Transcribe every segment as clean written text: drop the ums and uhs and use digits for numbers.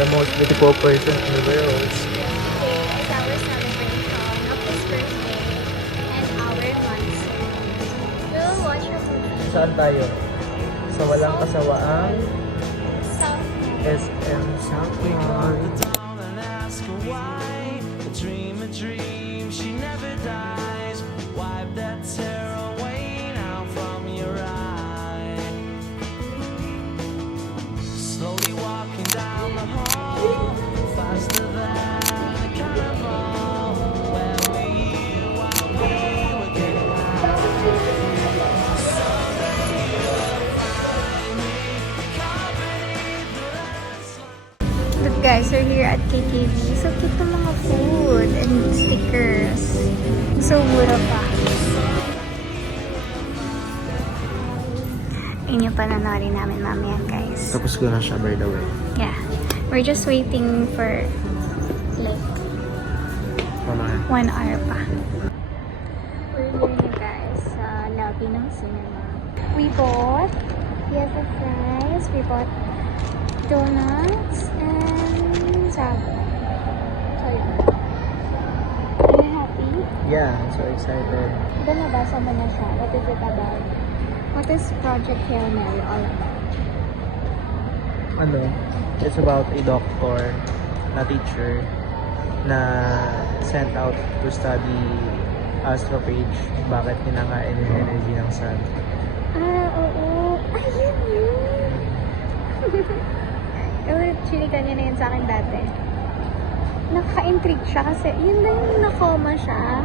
the most beautiful person in the world. Today is our celebration of his birthday and our milestone. We'll watch a movie. Saan tayo? Sa walang kasawaang South SM Southmall. Dream a dream, she never dies. Wipe that tear away now from your eye. Slowly walking down the hall, faster than a cannonball. Where were you while we were getting high? Someday you'll find me caught beneath the landslide. Look guys, we're here at KTV. So cute ng mga food and stickers. So mura pa. Yun yung pananorin namin mamaya guys. Tapos ko na siya, by the way. Yeah. We're just waiting for like Mamaya. 1 hour pa. We're here na guys sa lobby ng cinema. We bought fries, we bought donuts, and sabo. So yun. Are you happy? Yeah, I'm so excited. Diba nabasa mo na siya? What is it about? What is Project Hail Mary all about? Ano? It's about a doctor, na teacher, na sent out to study astrophage. Bakit kinakain yung energy ng sun? Oo. Ayun yun! Chinikan niya na yun sa akin dati. Nakaka-intrigue siya kasi yun ba yung nakoma siya?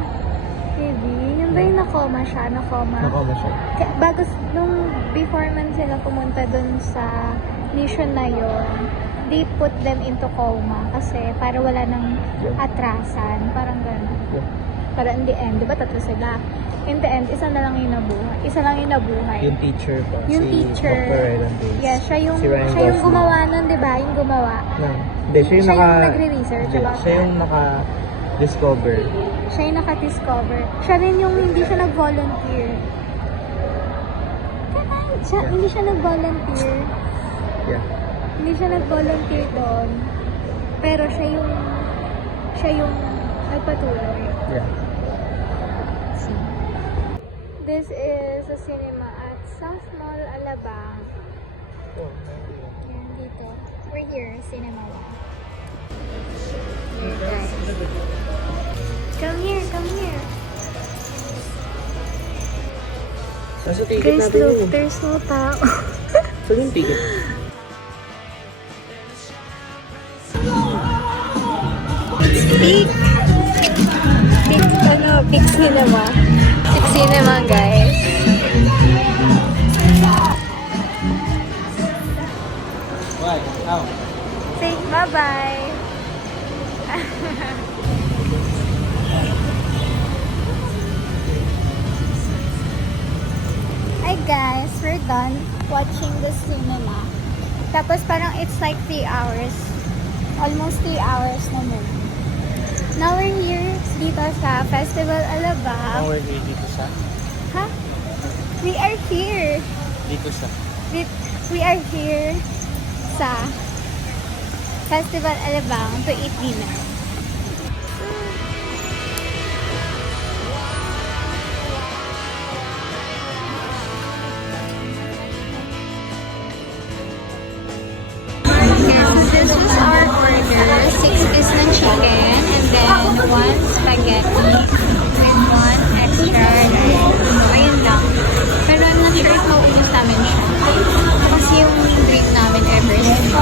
Maybe. Yun ba yung nakoma siya? Nakoma siya. Bago, nung before man sila pumunta dun sa mission na yun, they put them into coma kasi para wala nang atrasan. Parang gano'n. Yeah. Para in the end, di ba tatlo sila? In the end, isa na lang yung nabuhay. Isa lang yung nabuhay. Yung teacher po. Yung si teacher. Dr. Ryan Days. Yeah, siya yung, Si Ryan siya yung Gosling. gumawa nun, di ba? Yung gumawa. No. Hindi, siya yung Siya yung nagre-research Hindi, about siya that. yung naka-discover. Siya yung naka-discover. Siya rin yung hindi siya nag-volunteer. Siya, Yeah. hindi siya nag-volunteer. Yeah. Hindi siya nag-volunteer doon. Pero siya yung nagpatuloy. Yeah. See. This is a cinema at South Mall, Alabang. Yan, dito. We're here, Cinema One. Here, guys. Come here, come here. Nasa ticket Guys, natin look, yun. there's no tao. Saan yung ticket? Peak! Peak Cinema. Peak Cinema, guys. Why? How? Say bye-bye. Hi guys, we're done watching the cinema. Tapos parang it's like 3 hours. Almost 3 hours na movie. Now we're here dito sa Festival Alabang. We're here dito sa? Huh? We are here. Dito sa? We are here sa Festival Alabang to eat dinner. This was our order, 6-piece na chicken, and then 1 spaghetti with 1 extra rice. So, ayun lang. Pero I'm not sure if maubos namin siya. Kasi yung drink namin ever since.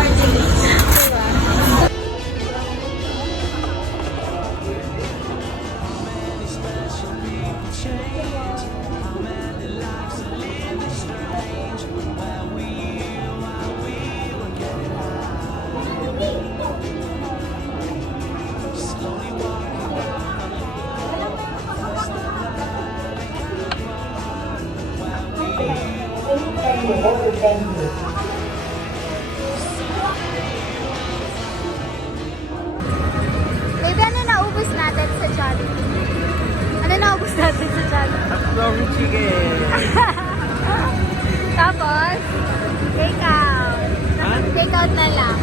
Baby, ano naubos natin sa Jollibee? Ano naubos natin sa Jollibee? Tatlong chicken. Tapos, take out. Ha? Take out na lang.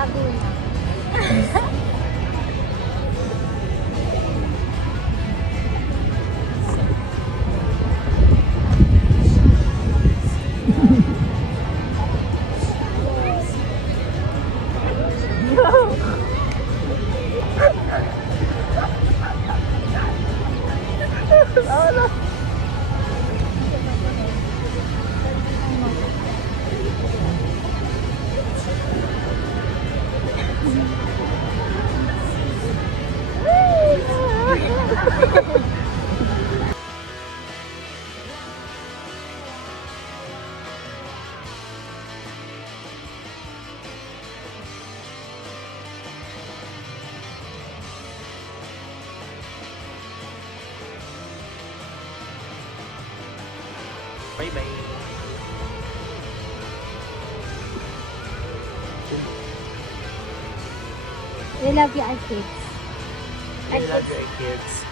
Laguna. Bye-bye. We love you, our kids. I love your kids.